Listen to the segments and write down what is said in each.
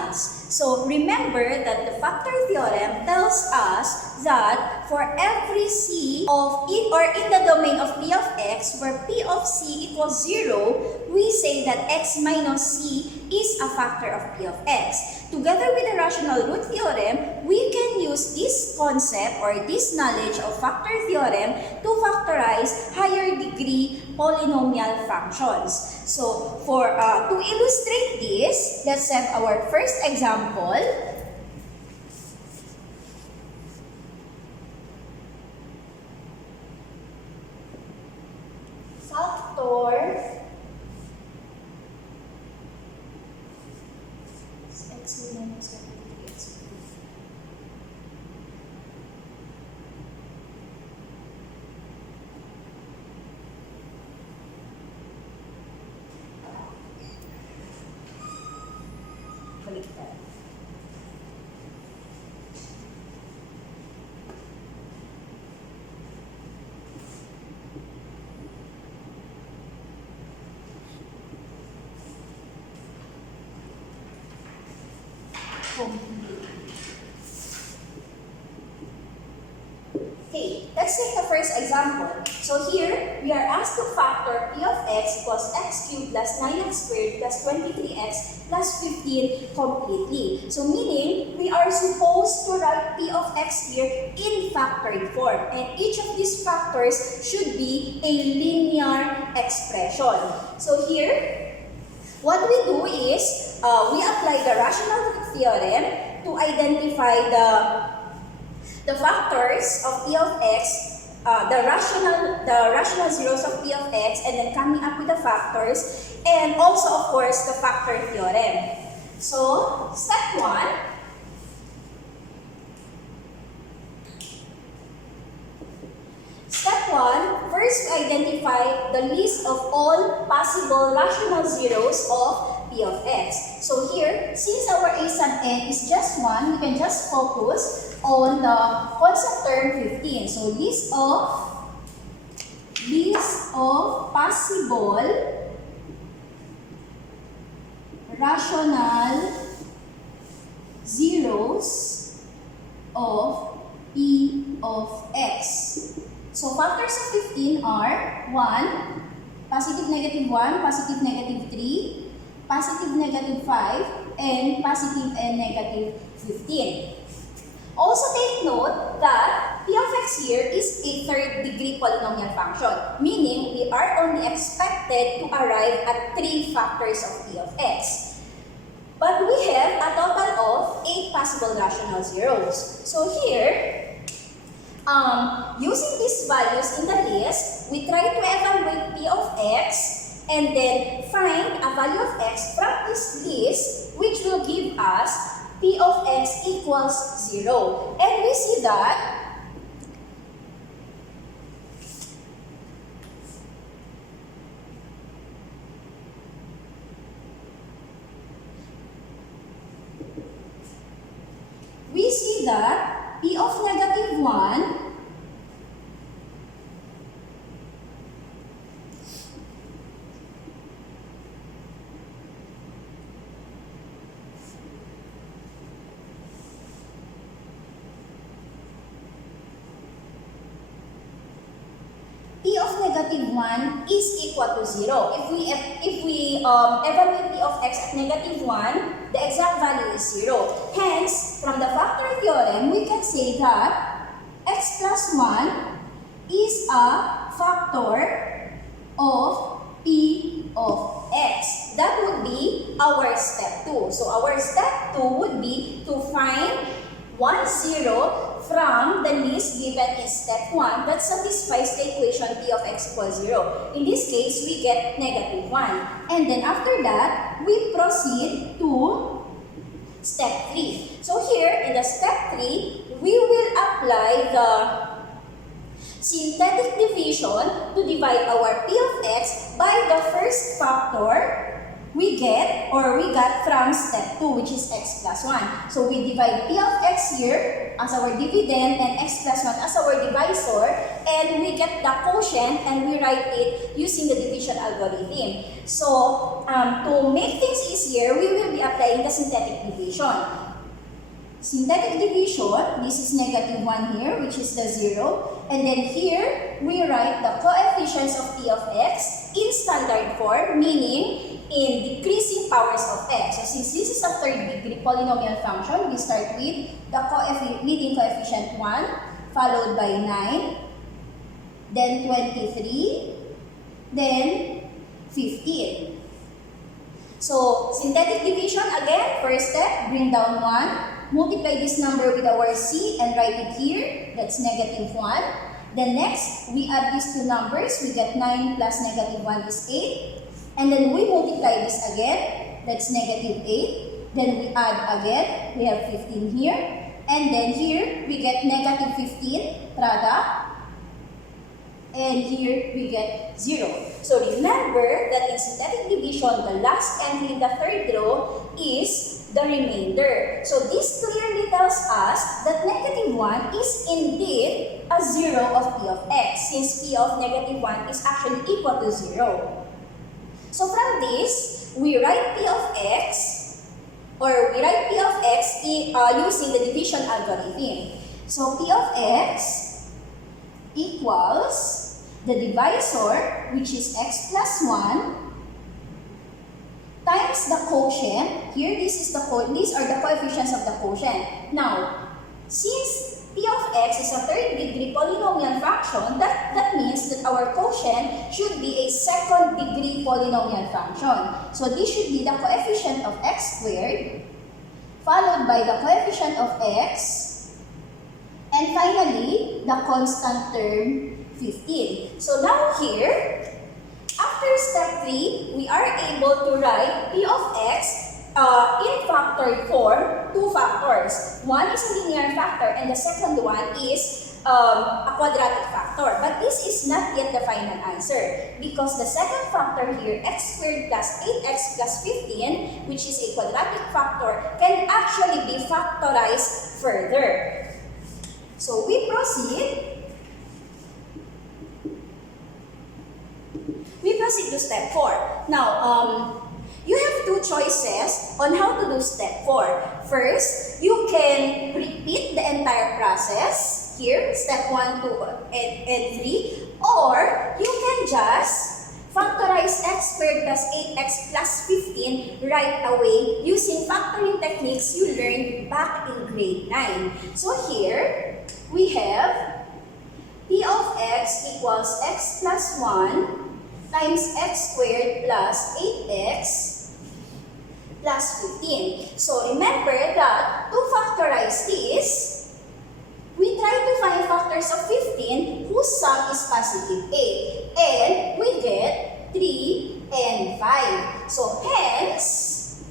polynomials. So remember that the factor theorem tells us that for every c of in the domain of p of x where p of c equals 0, we say that x minus c is a factor of p of x. Together with the rational root theorem, we can use this concept or this knowledge of factor theorem to factorize higher degree polynomial functions. So to illustrate this, let's have our first example. Factor x minus x. Baliktad. Okay, let's take the first example. So here, we are asked to factor p of x equals x cubed plus 9x squared plus 23x plus 15 completely. So meaning, we are supposed to write p of x here in factored form. And each of these factors should be a linear expression. So here, what we do is, we apply the rational root theorem to identify the factors of p of x, the rational zeros of p of x, and then coming up with the factors, and also of course the factor theorem. So step 1. Step 1, first we identify the list of all possible rational zeros of p of x. So here, since our a sub n is just 1, we can just focus on the constant term 15. So list of possible rational zeros of p of x. So factors of 15 are 1, positive negative 1, positive negative 3, positive negative 5, and positive and negative 15. Also take note that p of x here is a third degree polynomial function, meaning we are only expected to arrive at 3 factors of p of x. But we have a total of 8 possible rational zeros. So here, using these values in the list, we try to evaluate p of x and then find a value of x from this list, which will give us p of x equals 0. And we see that p of negative 1 is equal to 0. If we evaluate p of x at negative 1, the exact value is 0. Hence, from the factor theorem, we can say that x plus 1 is a factor of p of x. That would be our step 2. So our step 2 would be to find 1 0 from the list given in step 1 that satisfies the equation p of x equals 0. In this case, we get negative 1. And then after that, we proceed to step 3. So here, in the step 3, we will apply the synthetic division to divide our p of x by the first factor we got from step 2, which is x plus 1. So we divide p of x here as our dividend and x plus 1 as our divisor, and we get the quotient and we write it using the division algorithm. So to make things easier, we will be applying the synthetic division. Synthetic division, this is negative 1 here, which is the 0. And then here, we write the coefficients of p of x in standard form, meaning in decreasing powers of x. So since this is a third degree polynomial function, we start with the leading coefficient 1, followed by 9, then 23, then 15. So synthetic division, again, first step, bring down 1. Multiply this number with our c and write it here. That's negative 1. Then next, we add these two numbers. We get 9 plus negative 1 is 8. And then we multiply this again. That's negative 8. Then we add again. We have 15 here. And then here, we get negative 15 product. And here, we get 0. So remember that in synthetic division, the last entry in the third row is the remainder. So this clearly tells us that negative 1 is indeed a 0 of p of x, since p of negative 1 is actually equal to 0. So from this, we write p of x, using the division algorithm. So p of x equals the divisor, which is x plus 1, times the quotient. Here, these are the coefficients of the quotient. Now, since p of x is a third degree polynomial function, that means that our quotient should be a second degree polynomial function. So this should be the coefficient of x squared, followed by the coefficient of x, and finally, the constant term 15. So now here, after step 3, we are able to write p of x in factored form, two factors. One is a linear factor and the second one is a quadratic factor. But this is not yet the final answer because the second factor here, x squared plus 8x plus 15, which is a quadratic factor, can actually be factorized further. So we proceed. To step 4. Now, you have two choices on how to do step 4. First, you can repeat the entire process here, step 1, 2, and 3, or you can just factorize x squared plus 8x plus 15 right away using factoring techniques you learned back in grade 9. So here, we have p of x equals x plus 1 times x squared plus 8x plus 15. So remember that to factorize this, we try to find factors of 15 whose sum is positive 8. And we get 3 and 5. So hence,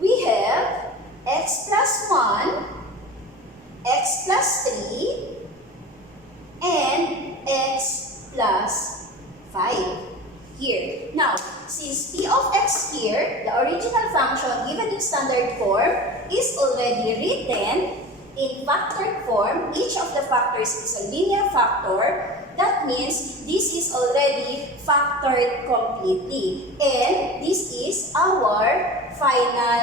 we have x plus 1, x plus 3, and x plus 5 here. Now, since p of x here, the original function given in standard form, is already written in factored form, each of the factors is a linear factor, that means this is already factored completely. And this is our final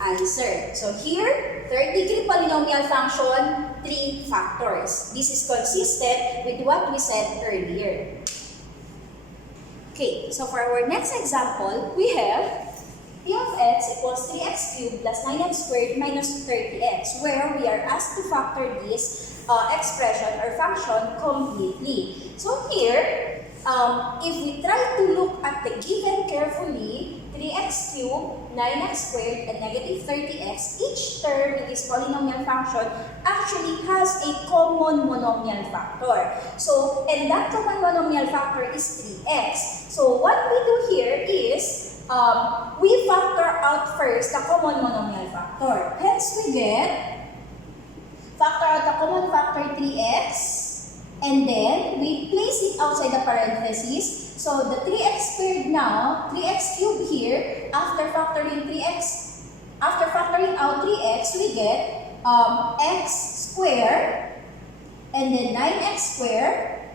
answer. So here, third degree polynomial function, 3 factors. This is consistent with what we said earlier. Okay, so for our next example, we have p of x equals 3x cubed plus 9x squared minus 30x, where we are asked to factor this expression or function completely. So here, if we try to look at the given carefully, 3x cubed, 9x squared, and negative 30x, each term in this polynomial function actually has a common monomial factor. So, and that common monomial factor is 3x. So, what we do here is, we factor out first the common monomial factor. Hence, we get, factor out the common factor 3x, and then we place it outside the parentheses. So the 3x squared now, 3x cubed here, after factoring out 3x, we get x squared, and then 9x squared.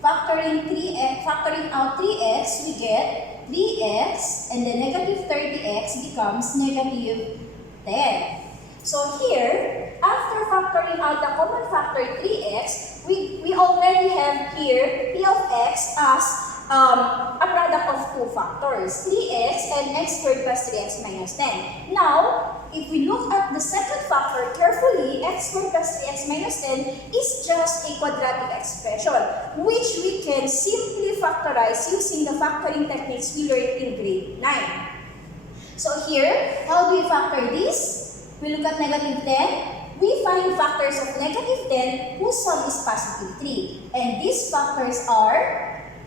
Factoring out 3x, we get 3x, and then negative 30x becomes negative 10. So here, after factoring out the common factor 3x, we already have here p of x as a product of two factors, 3x and x squared plus 3x minus 10. Now, if we look at the second factor carefully, x squared plus 3x minus 10 is just a quadratic expression, which we can simply factorize using the factoring techniques we learned in grade 9. So here, how do we factor this? We look at negative 10. We find factors of negative 10 whose sum is positive 3. And these factors are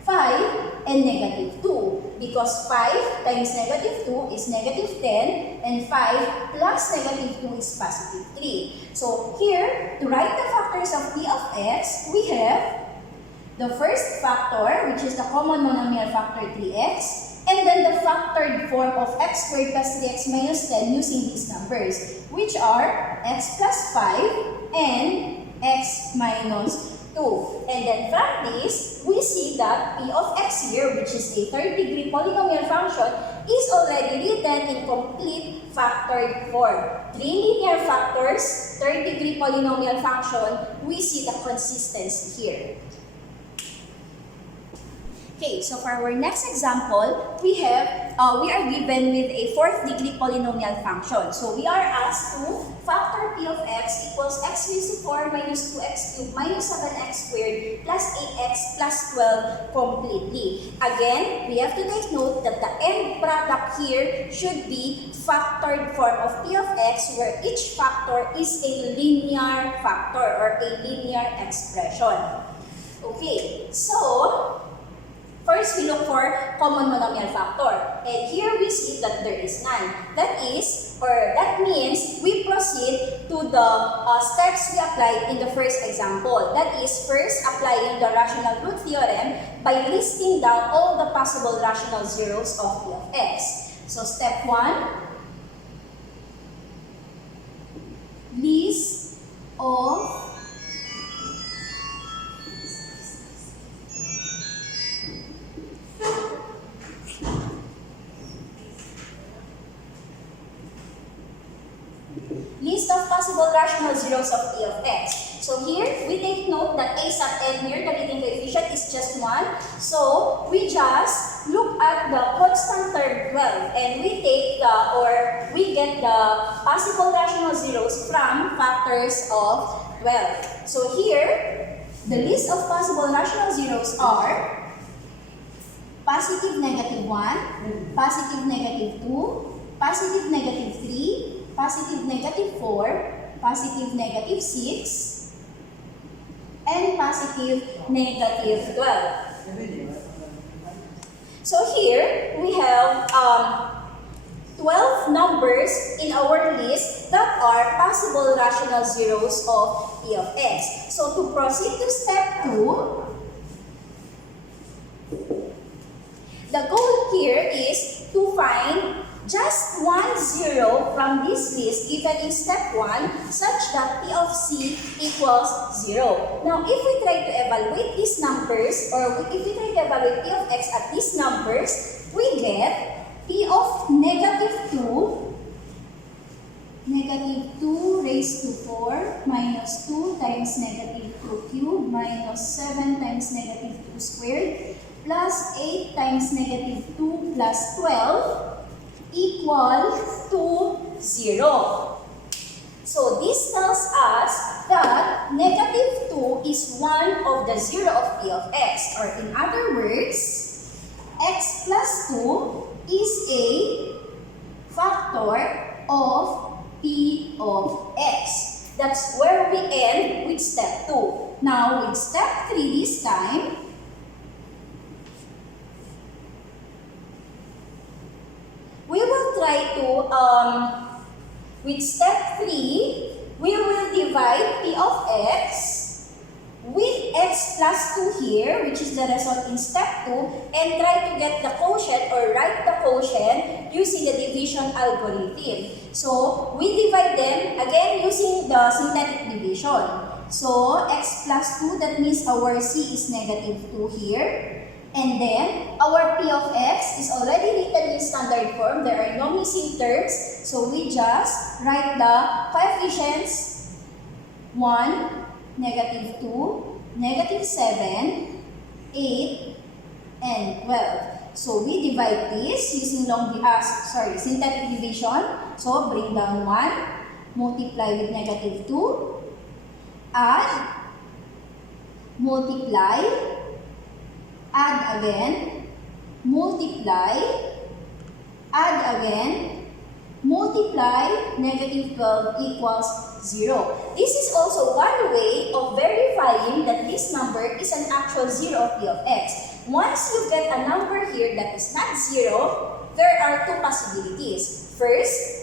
5 and negative 2, because 5 times negative 2 is negative 10, and 5 plus negative 2 is positive 3. So here, to write the factors of p of x, we have the first factor, which is the common monomial factor 3x, and then the factored form of x squared plus 3x minus 10 using these numbers, which are x plus 5 and x minus 2. And then from this, we see that p of x here, which is a third-degree polynomial function, is already written in complete factored form. 3 linear factors, third-degree polynomial function, we see the consistency here. Okay, so for our next example, we are given with a fourth-degree polynomial function. So we are asked to factor p of x equals x raised to 4 minus 2x cubed minus 7x squared plus 8x plus 12 completely. Again, we have to take note that the end product here should be factored form of p of x, where each factor is a linear factor or a linear expression. Okay, so first, we look for common monomial factor. And here we see that there is none. That means we proceed to the steps we applied in the first example. That is, first applying the rational root theorem by listing down all the possible rational zeros of p of x. So step 1, list of possible rational zeros of p of x. So here, we take note that a sub n here, the leading coefficient, is just 1. So we just look at the constant term 12, and we get the possible rational zeros from factors of 12. So here, the list of possible rational zeros are positive negative 1, positive negative 2, positive negative 3, positive negative 4, positive negative 6, and positive negative 12. So here, we have 12 numbers in our list that are possible rational zeros of p of x. So to proceed to step 2, the goal here is to find just one zero from this list given in step 1 such that p of c equals 0. Now, if we try to evaluate these numbers, or if we try to evaluate p of x at these numbers, we get p of negative 2 raised to 4 minus 2 times negative 2 cubed minus 7 times negative 2 squared plus 8 times negative 2 plus 12 equal to 0. So this tells us that negative 2 is one of the zero of p of x, or in other words, x plus 2 is a factor of p of x. That's where we end with step 2. Now with step 3 this time, we will try to, with step 3, we will divide p of x with x plus 2 here, which is the result in step 2, and try to get the quotient or write the quotient using the division algorithm. So, we divide them again using the synthetic division. So, x plus 2, that means our c is negative 2 here. And then, our p of x is already written in standard form. There are no missing terms. So, we just write the coefficients 1, negative 2, negative 7, 8, and 12. So, we divide this using synthetic division. So, bring down 1, multiply with negative 2, add, multiply, add again, multiply, add again, multiply, negative 12 equals 0. This is also one way of verifying that this number is an actual 0 of p of x. Once you get a number here that is not 0, there are two possibilities. First,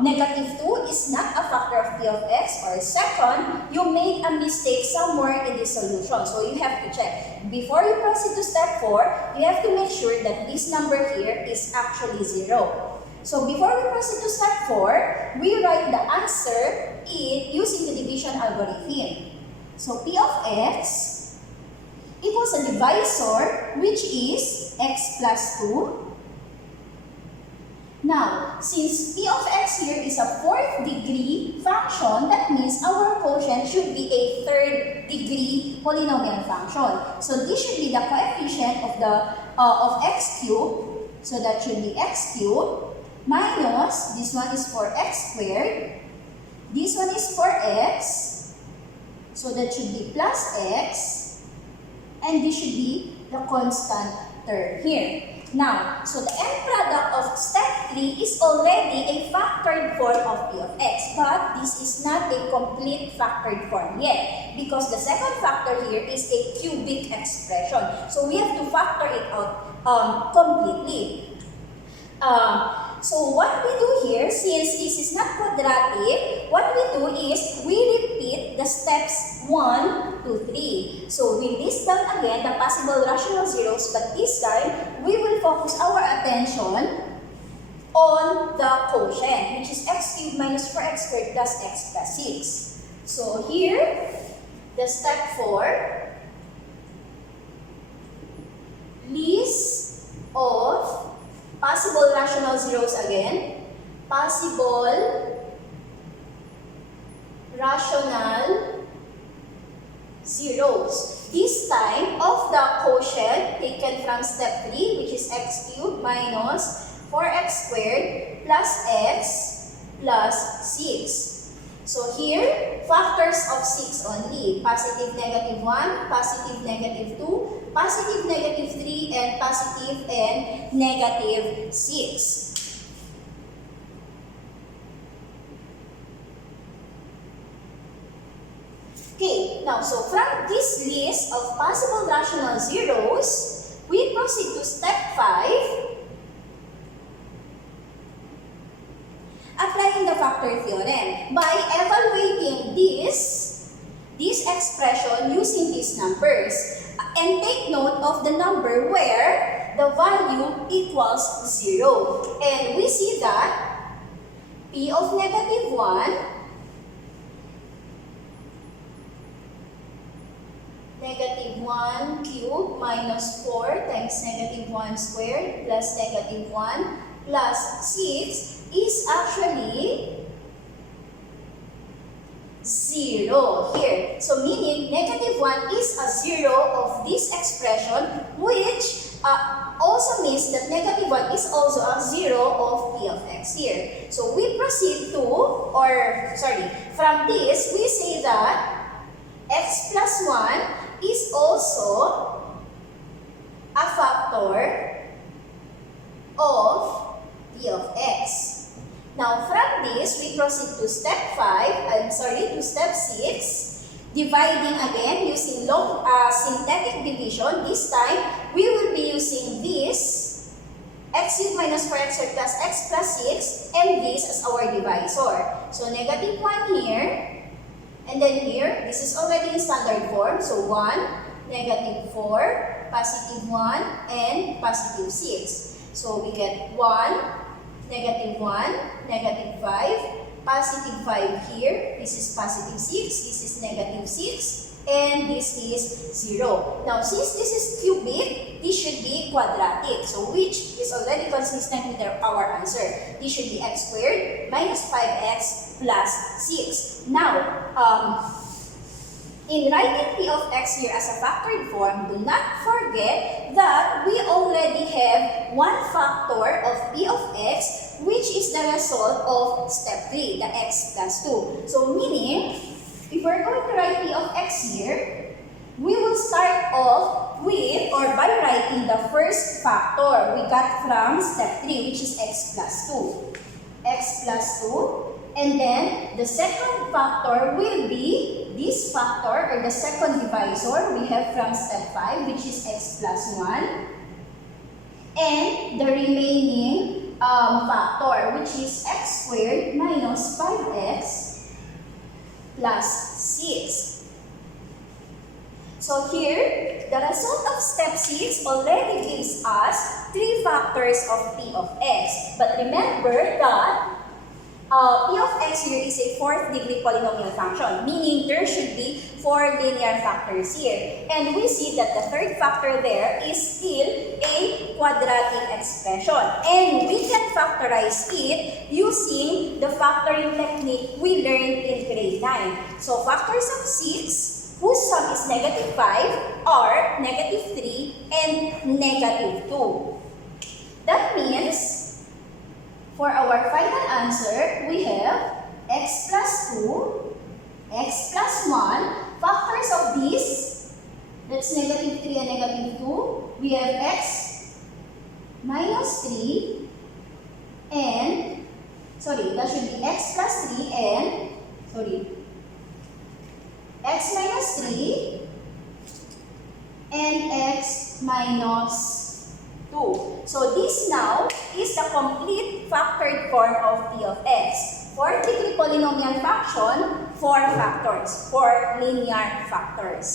negative 2 is not a factor of p of x, or second, you made a mistake somewhere in the solution. So you have to check. Before you proceed to step 4, you have to make sure that this number here is actually 0. So before we proceed to step 4, we write the answer using the division algorithm. So p of x equals a divisor, which is x plus 2. Now, since p of x here is a 4th degree function, that means our quotient should be a 3rd degree polynomial function. So this should be the coefficient of x cubed. So that should be x cubed minus, this one is for x squared, this one is for x, so that should be plus x, and this should be the constant term here. Now, so the end product of step 3 is already a factored form of p of x, but this is not a complete factored form yet, because the second factor here is a cubic expression. So we have to factor it out completely. So what we do here, since this is not quadratic, what we do is we repeat the steps 1 to 3. So we list down again the possible rational zeros, but this time we will focus our attention on the quotient, which is x cubed minus 4x squared plus x plus 6. So here, the step 4, list of possible rational zeros again. Possible rational zeros. This time of the quotient taken from step 3, which is x cubed minus 4x squared plus x plus 6. So here, factors of 6 only. Positive negative 1, positive negative 2, positive negative 3, and positive and negative 6. Okay, now so from this list of possible rational zeros, we proceed to step 5. Applying the factor theorem by evaluating this expression using these numbers. And take note of the number where the value equals 0. And we see that p of negative 1, negative 1 cubed minus 4 times negative 1 squared plus negative 1 plus 6 is actually 0 here. So meaning negative 1 is a 0 of this expression, which also means that negative 1 is also a 0 of p of x here. So we proceed to, from this, we say that x plus 1 is also a factor of p of x. Now, from this, we proceed to step 6, dividing again using synthetic division. This time, we will be using this, x cubed minus 4x squared plus x plus 6, and this as our divisor. So, negative 1 here, And then here, this is already in standard form. So 1, negative 4, positive 1, and positive 6. So we get 1, negative 1, negative 5, positive 5 here. This is positive 6, this is negative 6, and this is 0. Now, since this is cubic, this should be quadratic. So, which is already consistent with our answer. This should be x squared minus 5x plus 6. Now, in writing p of x here as a factored form, do not forget that we already have one factor of p of x, which is the result of step 3, the x plus 2. So, meaning, if we're going to write p of x here, we will start off with, or by writing the first factor we got from step 3, which is x plus 2. X plus 2. And then, the second factor will be this factor, or the second divisor we have from step 5, which is x plus 1. And the remaining factor, which is x squared minus 5x plus 6. So here, the result of step 6 already gives us 3 factors of p of x. But remember that p of x here is a 4th degree polynomial function, meaning there should be 4 linear factors here. And we see that the third factor there is still a quadratic expression. And we can factorize it using the factoring technique we learned in grade 9. So factors of 6, whose sum is negative 5, are negative 3 and negative 2. That means, for our final answer, we have x plus 2, x plus 1. Factors of these, that's negative 3 and negative 2. We have x minus 3 and, that should be x plus 3 and, x minus 3 and x minus 2. So this now is the complete factored form of p of x. 4th degree polynomial function, 4 factors, 4 linear factors.